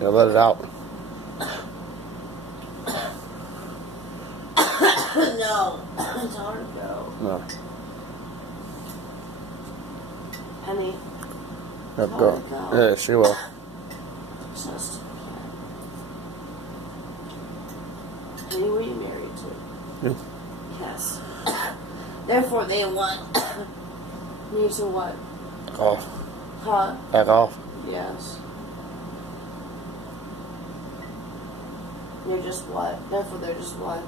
Yeah, let it out. No. It's hard to go. No. Penny. No, Tell go. her to go. Yeah, she will. Just Penny, were you married to? Yeah. Yes. Therefore, they what? Need to what? Back off. Huh? Back off. Yes. They're just what? Therefore, they're just what?